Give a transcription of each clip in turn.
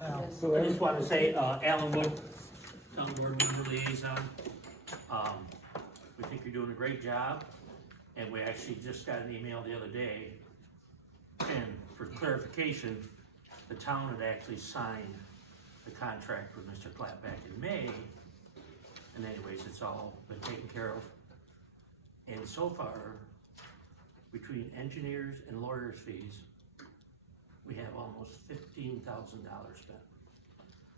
So I just want to say, Alan Wood, Town Board Member Liaison, we think you're doing a great job, and we actually just got an email the other day, and for clarification, the town had actually signed the contract with Mr. Clapp back in May, and anyways, it's all been taken care of. And so far, between engineers and lawyers' fees, we have almost $15,000 spent.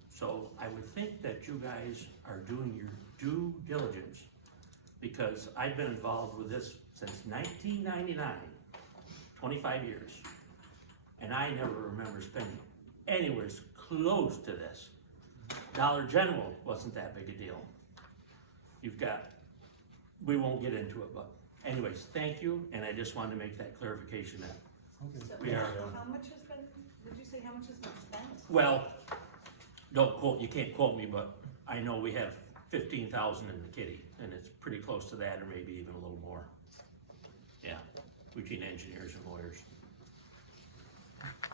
So I would think that you guys are doing your due diligence, because I've been involved with this since 1999, 25 years, and I never remember spending anywhere close to this. Dollar General wasn't that big a deal. You've got, we won't get into it, but anyways, thank you, and I just wanted to make that clarification that So we are. how much has been, would you say how much has been spent? Well, don't quote, you can't quote me, but I know we have 15,000 in the kitty, and it's pretty close to that, or maybe even a little more. Yeah, between engineers and lawyers.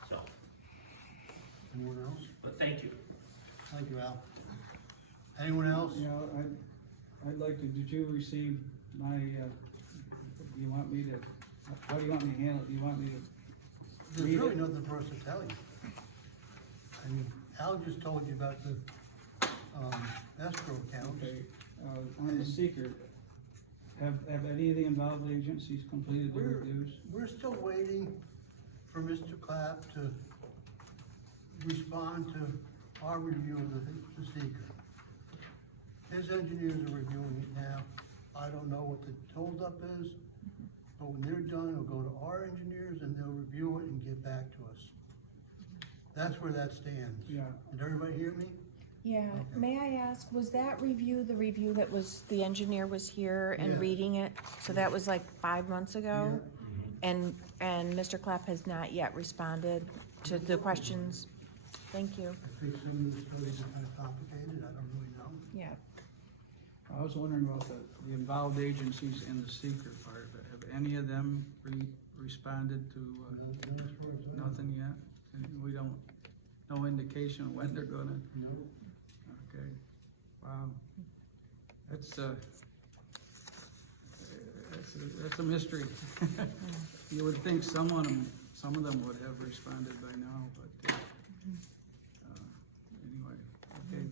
So, Anyone else? but thank you. Thank you, Al. Anyone else? You know, I'd like to, did you receive my, do you want me to, how do you want me to handle it? Do you want me to There's read really it? nothing for us to tell you. I mean, Al just told you about the, escrow accounts. Okay, on the seeker, have any of the involved agencies completed the reviews? We're still waiting for Mr. Clapp to respond to our review of the seeker. His engineers are reviewing it now. I don't know what the holdup is, but when they're done, it'll go to our engineers and they'll review it and get back to us. That's where that stands. Yeah. Did everybody hear me? Yeah, Okay. may I ask, was that review the review that was, the engineer was here and Yeah. reading it? So that was like 5 months ago? Yeah. And Mr. Clapp has not yet responded to the questions? Thank you. I think some of the studies are kind of complicated, I don't really know. Yeah. I was wondering about the involved agencies in the seeker part of it. Have any of them responded to, No, as far as I know. nothing yet? And we don't, no indication of when they're gonna, No. okay, wow. That's a mystery. You would think some of them would have responded by now, but, anyway, okay.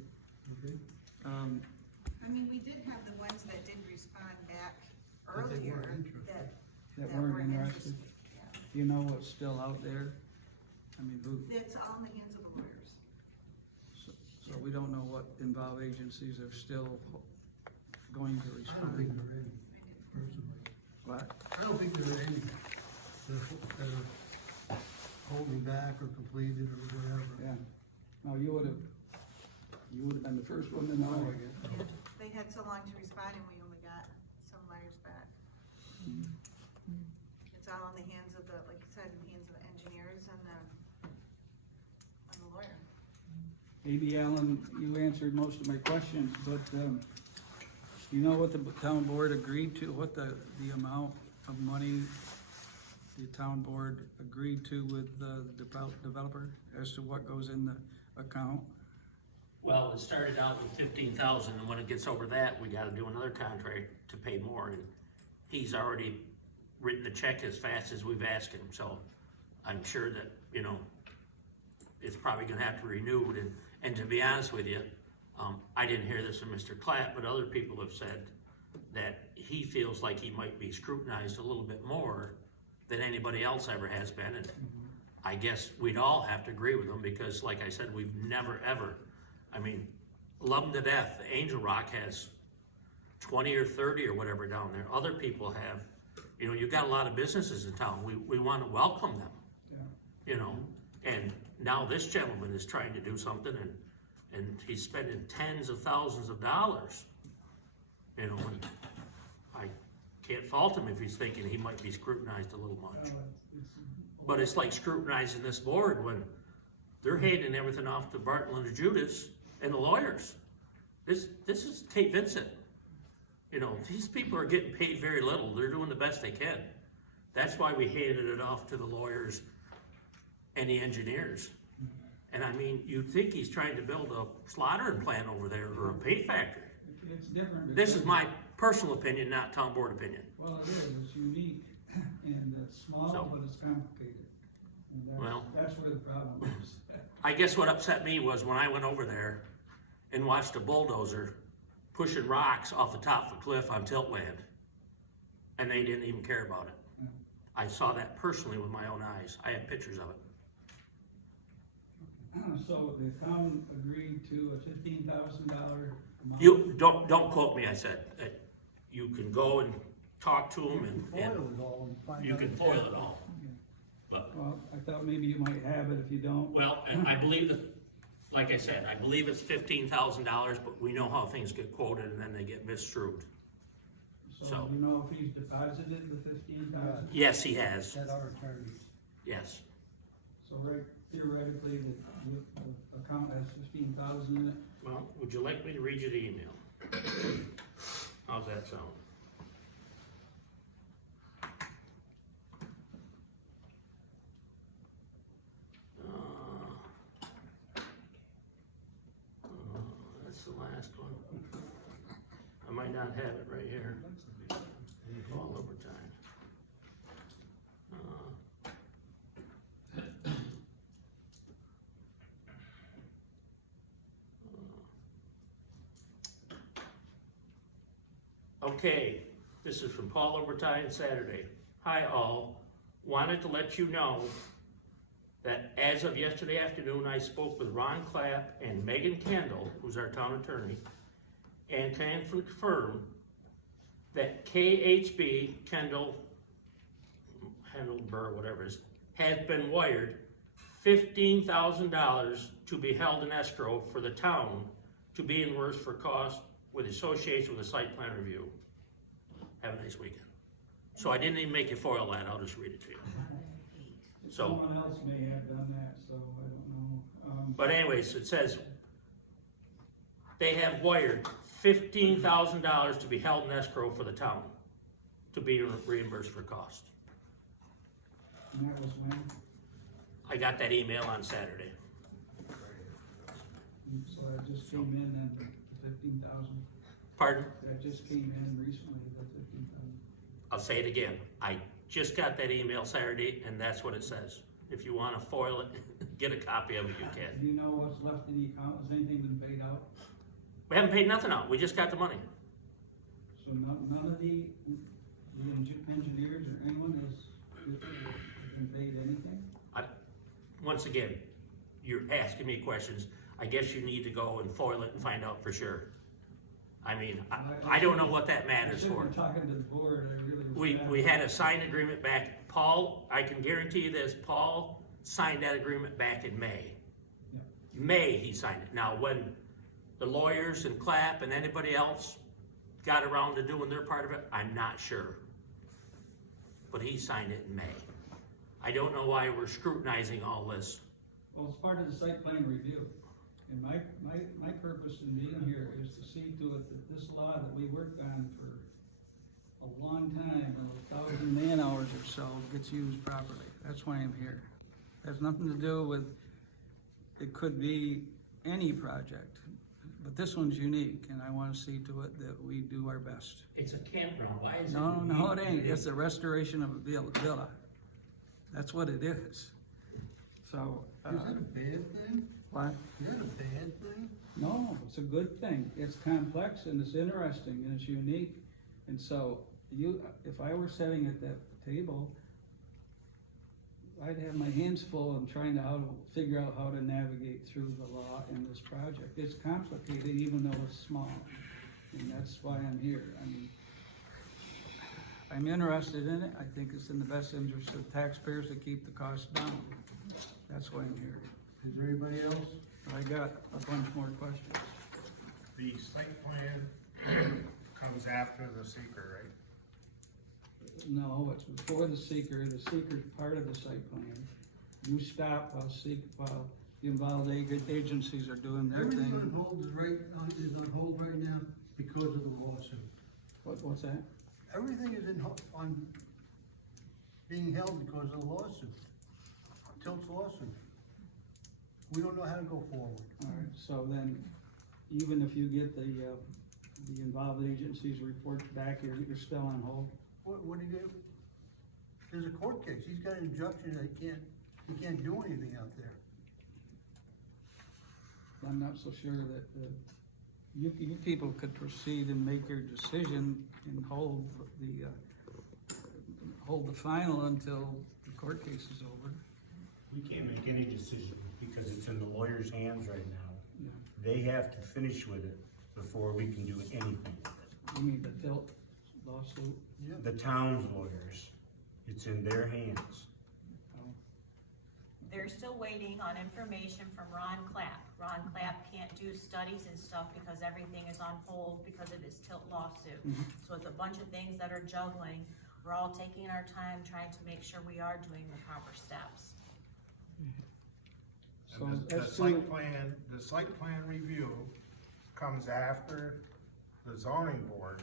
Okay. I mean, we did have the ones that did respond back But they earlier weren't interested. That weren't interested. Yeah. Do you know what's still out there? I mean, who, It's all in the hands of the lawyers. so we don't know what involved agencies are still going to I don't respond. think there are any, personally. What? I don't think there are any that are holding back or completed or whatever. Yeah. No, you would've been the first one to know, I guess. Yeah, they had so long to respond and we only got some letters back. It's all in the hands of the, like you said, in the hands of the engineers and the lawyer. Maybe Alan, you answered most of my questions, but, you know what the town board agreed to, what the amount of money the town board agreed to with the developer as to what goes in the account? Well, it started out with 15,000, and when it gets over that, we gotta do another contract to pay more, and he's already written the check as fast as we've asked him, so I'm sure that, you know, it's probably gonna have to be renewed, and to be honest with you, I didn't hear this from Mr. Clapp, but other people have said that he feels like he might be scrutinized a little bit more than anybody else ever has been, and I guess we'd all have to agree with him, because like I said, we've never, ever, I mean, love them to death. Angel Rock has 20 or 30 or whatever down there. Other people have, you know, you've got a lot of businesses in town. We want to welcome them, Yeah. you know, and now this gentleman is trying to do something, and he's spending tens of thousands of dollars, you know, and I can't fault him if he's thinking he might be scrutinized a little much. But it's like scrutinizing this board when they're handing everything off to Bartlett and Judas and the lawyers. This is Kate Vincent. You know, these people are getting paid very little. They're doing the best they can. That's why we handed it off to the lawyers and the engineers. And I mean, you'd think he's trying to build a slaughtering plant over there or a paint factory. It's different. This is my personal opinion, not town board opinion. Well, it is, it's unique, and it's small, So- but it's complicated. And Well- that's where the problem is. I guess what upset me was when I went over there and watched a bulldozer pushing rocks off the top of a cliff on tiltland, and they didn't even care about it. Yeah. I saw that personally with my own eyes. I have pictures of it. So the town agreed to a $15,000 amount. You, don't quote me, I said. You can go and talk to them and Foil it all and find you out. can foil it all. But, Well, I thought maybe you might have it if you don't. well, and I believe that, like I said, I believe it's $15,000, but we know how things get quoted and then they get misstrued. So so- you know if he's deposited the 15,000? Yes, he has, That our attorneys. yes. So right, theoretically, the account has 15,000 in it? Well, would you like me to read you the email? How's that sound? That's the last one. I might not have it right here. All over time. Okay, this is from Paul Overtime Saturday. Hi all, wanted to let you know that as of yesterday afternoon, I spoke with Ron Clapp and Megan Kendall, who's our town attorney, and can confirm that KHB, Handleburg, whatever it is, has been wired $15,000 to be held in escrow for the town to be reimbursed for costs with association with the site plan review. Have a nice weekend. So I didn't even make you foil that, I'll just read it to you. So, Someone else may have done that, so I don't know. but anyways, it says they have wired $15,000 to be held in escrow for the town to be reimbursed for cost. And that was when? I got that email on Saturday. So that just came in then, the 15,000? Pardon? That just came in recently, the 15,000? I'll say it again. I just got that email Saturday and that's what it says. If you wanna foil it, get a copy of it, you can. Do you know what's left in the account? Has anything been paid out? We haven't paid nothing out, we just got the money. So none of the engineers or anyone has been paid anything? Once again, you're asking me questions. I guess you need to go and foil it and find out for sure. I mean, I don't know what that matters I for. should've been talking to the board, I really was. We had a signed agreement back, Paul, I can guarantee you this, Paul signed that agreement back in May. Yeah. May he signed it. Now, when the lawyers and Clapp and anybody else got around to doing their part of it, I'm not sure. But he signed it in May. I don't know why we're scrutinizing all this. Well, it's part of the site plan review. And my purpose in being here is to see to it that this law that we worked on for a long time, 1,000 man hours or so, gets used properly. That's why I'm here. Has nothing to do with, it could be any project, but this one's unique, and I wanna see to it that we do our best. It's a campground, why is it? No, it ain't. It's the restoration of a villa. That's what it is. So, Is that a bad thing? what? Is that a bad thing? No, it's a good thing. It's complex and it's interesting and it's unique. And so if I were sitting at that table, I'd have my hands full of trying to figure out how to navigate through the law in this project. It's complicated even though it's small. And that's why I'm here. I mean, I'm interested in it. I think it's in the best interest of taxpayers to keep the costs down. That's why I'm here. Is there anybody else? I got a bunch more questions. The site plan comes after the seeker, right? No, it's before the seeker. The seeker's part of the site plan. You stop while the involved agencies are doing their Everything on thing. hold is on hold right now because of the lawsuit. What's that? Everything is on being held because of the lawsuit. Tilt's lawsuit. We don't know how to go forward. All right, so then, even if you get the involved agencies' reports back, you're still on hold? What do you do? There's a court case, he's got an injunction that he can't do anything out there. I'm not so sure that, you people could proceed and make your decision and hold the final until the court case is over. We can't make any decision because it's in the lawyer's hands right now. Yeah. They have to finish with it before we can do anything with it. You mean the Tilt lawsuit? Yeah. The town's lawyers, it's in their hands. Oh, They're still waiting on information from Ron Clapp. Ron Clapp can't do studies and stuff because everything is on hold because of his Tilt lawsuit. So it's a bunch of things that are juggling. We're all taking our time trying to make sure we are doing the proper steps. So And the as to, site plan review comes after the zoning board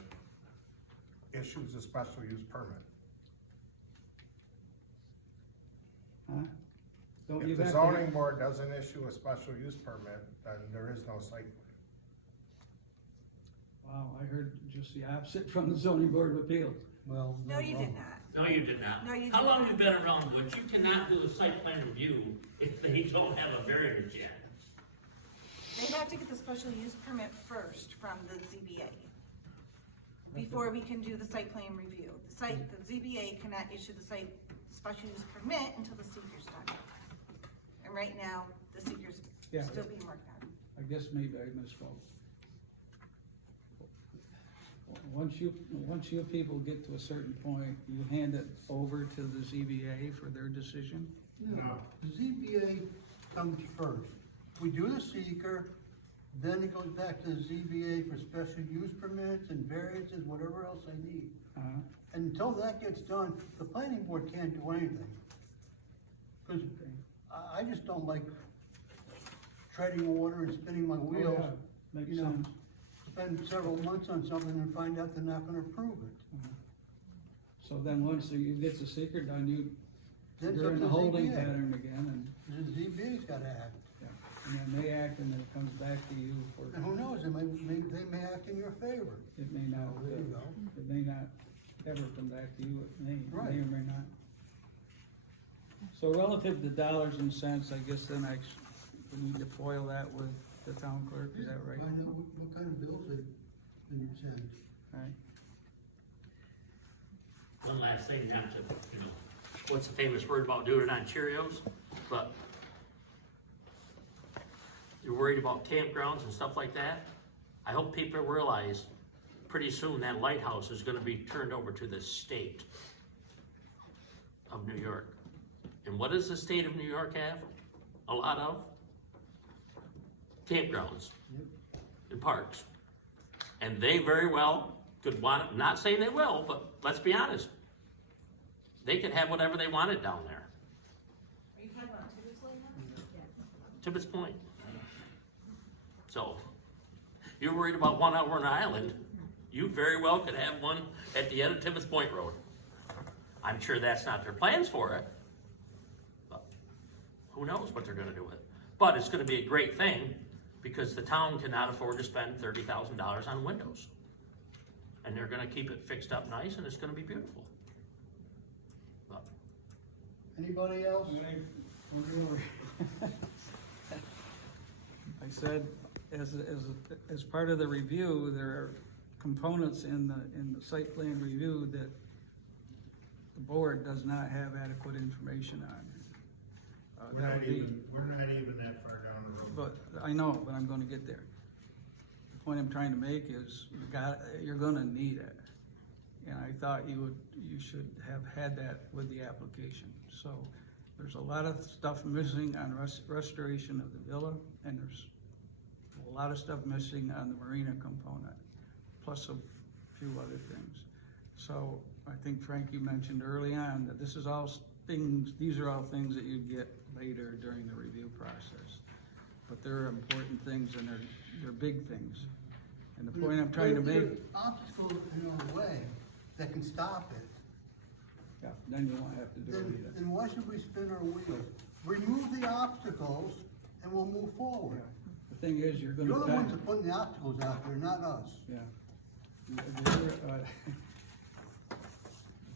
issues a special use permit. huh? Don't you If the have zoning to, board doesn't issue a special use permit, then there is no site plan. wow, I heard just the opposite from the zoning board of appeals. Well. No, you wrong. did not. No, you did not. No, you How did long not. you been around, Butch? You cannot do a site plan review if they don't have a variance yet. They have to get the special use permit first from the ZBA before we can do the site plan review. The ZBA cannot issue the special use permit until the seeker's done. And right now, the seeker's Yeah. still being worked on. I guess maybe I misspoke. Once you people get to a certain point, you hand it over to the ZBA for their decision? No, the ZBA comes first. We do the seeker, then it goes back to the ZBA for special use permits and variances, whatever else they need. Uh-huh. And until that gets done, the planning board can't do anything. Cause I just don't like treading water and spinning my wheels. Oh, yeah. Makes You know, sense. spend several months on something and find out they're not gonna approve it. So then once you get the seeker done, Then you're it's in up a to holding ZBA. pattern again, and, The ZBA's gotta act. yeah, and then they act, and then it comes back to you for, And who knows, they may act in your favor. it may not, So, there you go. it may not ever come back to you, it may Right. or may not. So relative to dollars and cents, I guess then we need to foil that with the town clerk, is that right? Find out what kind of bills they send. Right. One last thing, not to, what's the famous word about doing it on Cheerios? But you're worried about campgrounds and stuff like that? I hope people realize pretty soon that lighthouse is gonna be turned over to the state of New York. And what does the state of New York have? A lot of campgrounds Yep. and parks. And they very well could want it, not saying they will, but let's be honest. They could have whatever they wanted down there. Are you talking about Tibbetts Lighthouse? Tibbetts Point. So, you're worried about one over on Island, you very well could have one at the end of Tibbetts Point Road. I'm sure that's not their plans for it, but who knows what they're gonna do with it. But it's gonna be a great thing, because the town cannot afford to spend $30,000 on windows. And they're gonna keep it fixed up nice, and it's gonna be beautiful. But Anybody else? I said, as part of the review, there are components in the site plan review that the board does not have adequate information on. We're That not would be, even that far down the road. but I know, but I'm gonna get there. The point I'm trying to make is, you're gonna need it. And I thought you should have had that with the application. So there's a lot of stuff missing on restoration of the villa, and there's a lot of stuff missing on the marina component, plus a few other things. So I think Frank, you mentioned early on that these are all things that you get later during the review process. But they're important things, and they're big things. And the point I'm trying to There make, are obstacles in our way that can stop it. yeah, then you won't have to do it either. Then why should we spin our wheels? Remove the obstacles and we'll move forward. The thing is, you're You're the gonna, ones that putting the obstacles out there, not us. yeah.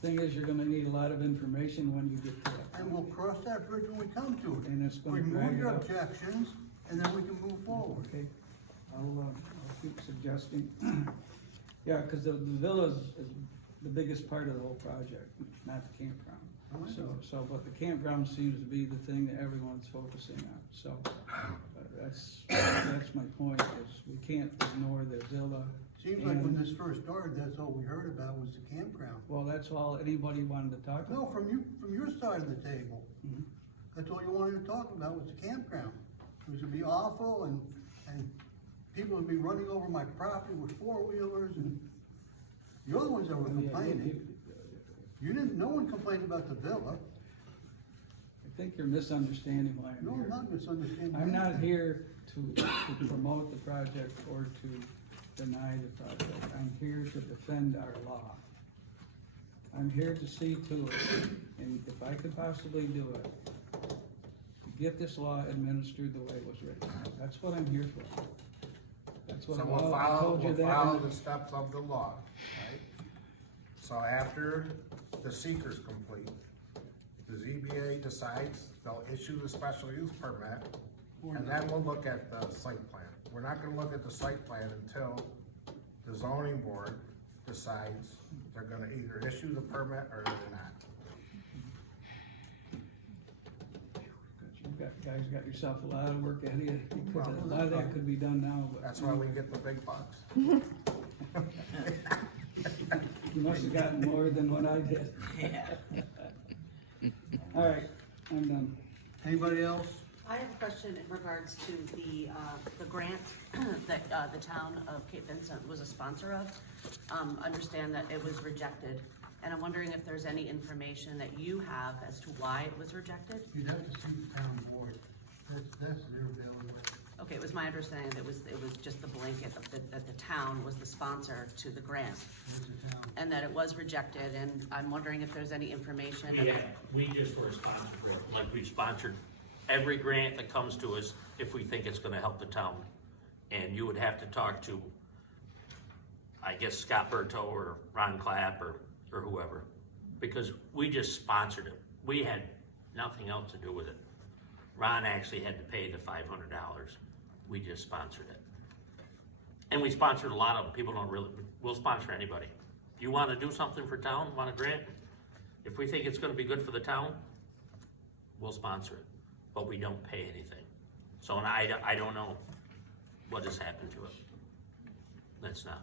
The thing is, you're gonna need a lot of information when you get to that. And we'll cross that bridge when we come to it. And it's gonna drag Remove it your out. objections, and then we can move forward. Okay, I'll keep suggesting. Yeah, cause the villa is the biggest part of the whole project, not the campground. But the campground seems to be the thing that everyone's focusing on, so, that's my point, is we can't ignore the villa. Seems like when And- this first started, that's all we heard about was the campground. Well, that's all anybody wanted to talk No, about. from your side of the table. Mhm. That's all you wanted to talk about was the campground. It was gonna be awful and people would be running over my property with four-wheelers and you're the ones that were complaining. You didn't, no one complained about the villa. I think you're misunderstanding why I'm No, here. I'm not misunderstanding. I'm not anything. here to promote the project or to deny the project. I'm here to defend our law. I'm here to see to it, and if I could possibly do it, to get this law administered the way it was written. That's what I'm here for. That's what So I we'll told you that. follow the steps of the law, right? So after the seeker's complete, the ZBA decides they'll issue the special use permit, and then we'll look at the site plan. We're not gonna look at the site plan until the zoning board decides they're gonna either issue the permit or they're not. Guys, got yourself a lot of work ahead of you. A lot of that could be done now, but. That's why we get the big bucks. You must have gotten more than what I did. All right, I'm done. Anybody else? I have a question in regards to the grant that the town of Cape Vincent was a sponsor of. Understand that it was rejected, and I'm wondering if there's any information that you have as to why it was rejected? You'd have to see the town board. That's their ability. Okay, it was my understanding that it was just the blanket that the town was the sponsor to the grant, That's the town. and that it was rejected, and I'm wondering if there's any information. Yeah, we just were a sponsor grant, like we've sponsored every grant that comes to us if we think it's gonna help the town. And you would have to talk to, I guess, Scott Berto or Ron Clapp or whoever, because we just sponsored it. We had nothing else to do with it. Ron actually had to pay the $500. We just sponsored it. And we sponsored a lot of them. People don't really, we'll sponsor anybody. You wanna do something for town, want a grant? If we think it's gonna be good for the town, we'll sponsor it, but we don't pay anything. So, and I don't know what has happened to it. That's not,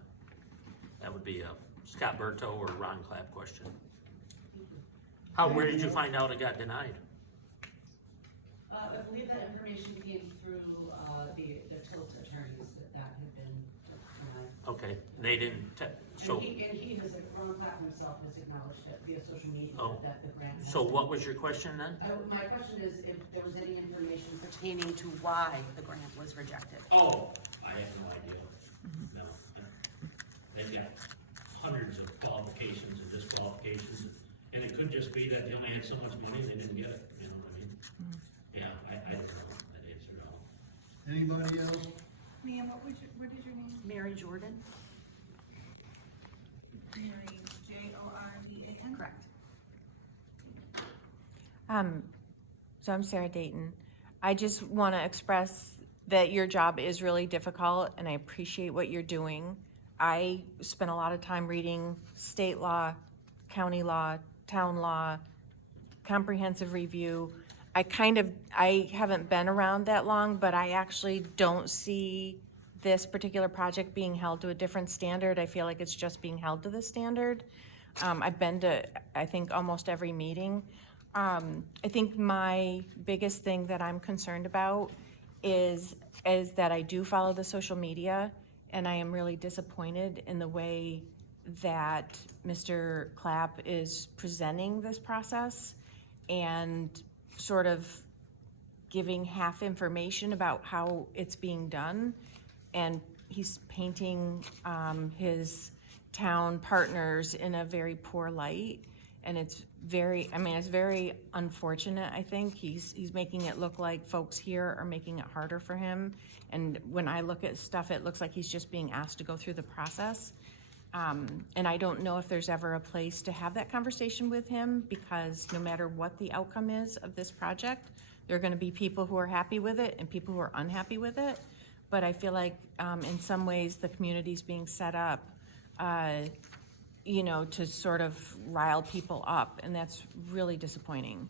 that would be a Scott Berto or Ron Clapp question. Where did you find out it got denied? I believe that information came through, the tilt attorneys that had been, Okay, they didn't, so, and he has, Ron Clapp himself has acknowledged it via social media Oh. that the grant has so been- what was your question then? My question is if there was any information Pertaining to why the grant was rejected. Oh, I have no idea. No. They've got hundreds of qualifications and disqualifications, and it could just be that they only had so much money, they didn't get it, you know what I mean? Yeah, I don't know that answer, no. Anybody else? Ma'am, what is your name? Mary Jordan? Mary, Jordan? Correct. So I'm Sarah Dayton. I just want to express that your job is really difficult and I appreciate what you're doing. I spent a lot of time reading state law, county law, town law, comprehensive review. I haven't been around that long, but I actually don't see this particular project being held to a different standard. I feel like it's just being held to the standard. I've been to, I think, almost every meeting. I think my biggest thing that I'm concerned about is that I do follow the social media, and I am really disappointed in the way that Mr. Clapp is presenting this process and sort of giving half information about how it's being done. And he's painting his town partners in a very poor light. And it's very, I mean, it's very unfortunate, I think. He's making it look like folks here are making it harder for him. And when I look at stuff, it looks like he's just being asked to go through the process. And I don't know if there's ever a place to have that conversation with him, because no matter what the outcome is of this project, there are gonna be people who are happy with it and people who are unhappy with it. But I feel like, in some ways, the community's being set up, you know, to sort of rile people up, and that's really disappointing.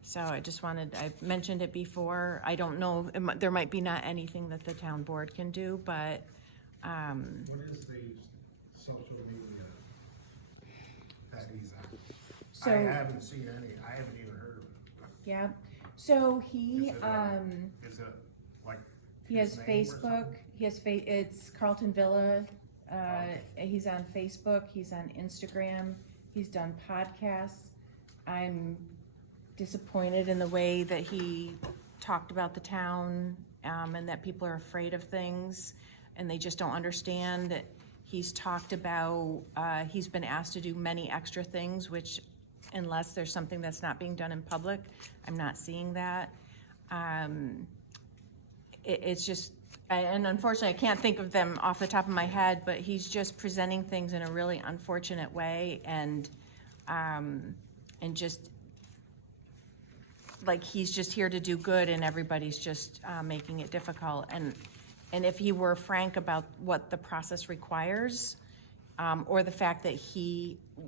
So I just wanted, I've mentioned it before, I don't know, there might be not anything that the town board can do, but, What is the social media that he's on? So- I haven't seen any, I haven't even heard of it. yeah. So he, Is it like he has his name or Facebook, something? he has it's Carleton Villa, he's on Facebook, he's on Instagram, he's done podcasts. I'm disappointed in the way that he talked about the town, and that people are afraid of things, and they just don't understand. He's talked about, he's been asked to do many extra things, which unless there's something that's not being done in public, I'm not seeing that. It's just, and unfortunately, I can't think of them off the top of my head, but he's just presenting things in a really unfortunate way, and just, like, he's just here to do good, and everybody's just making it difficult. And if he were frank about what the process requires, or the fact that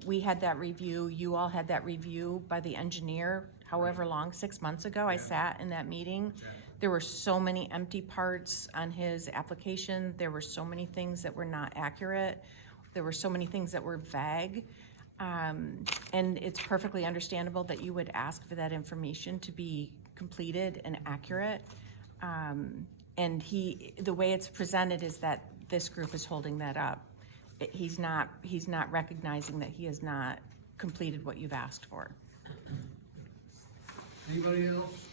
we had that review, you all had that review by the engineer, however long, 6 months ago, I sat in that meeting. There were so many empty parts on his application. There were so many things that were not accurate. There were so many things that were vague. And it's perfectly understandable that you would ask for that information to be completed and accurate. And the way it's presented is that this group is holding that up. He's not recognizing that he has not completed what you've asked for. Anybody else?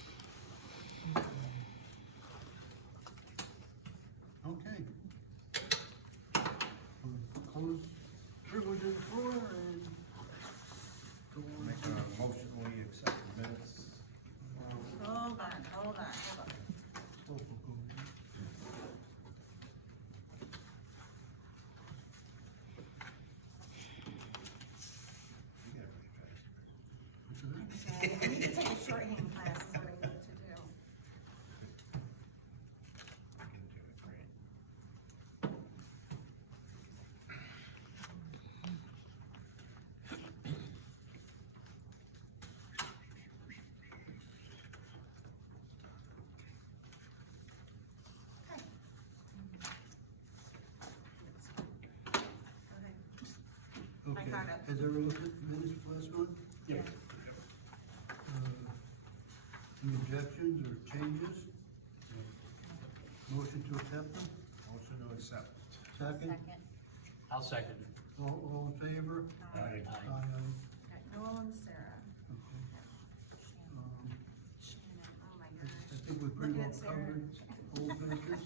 Okay. Close privilege of the floor and go on. Make a motion, we accept the minutes. Hold on. Okay, I need to take a shorthand class, is what I need to do. Okay, I got it. has everyone looked at the minutes for last month? Yeah. Any objections or changes? Motion to accept them? Motion to accept. Second? I'll second. All in favor? Aye. Noel and Sarah. Okay. Oh my I gosh. think we pretty Look well at Sarah. covered old business.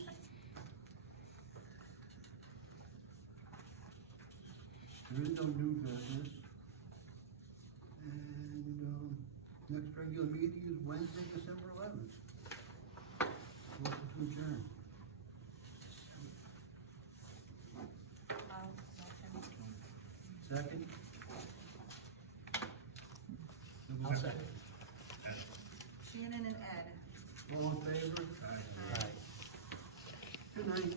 There is no new business. And, next regular meeting is Wednesday, December 11th. Motion to adjourn. Second? I'll second. Shannon and Ed. All in favor? Aye. Aye. Good night.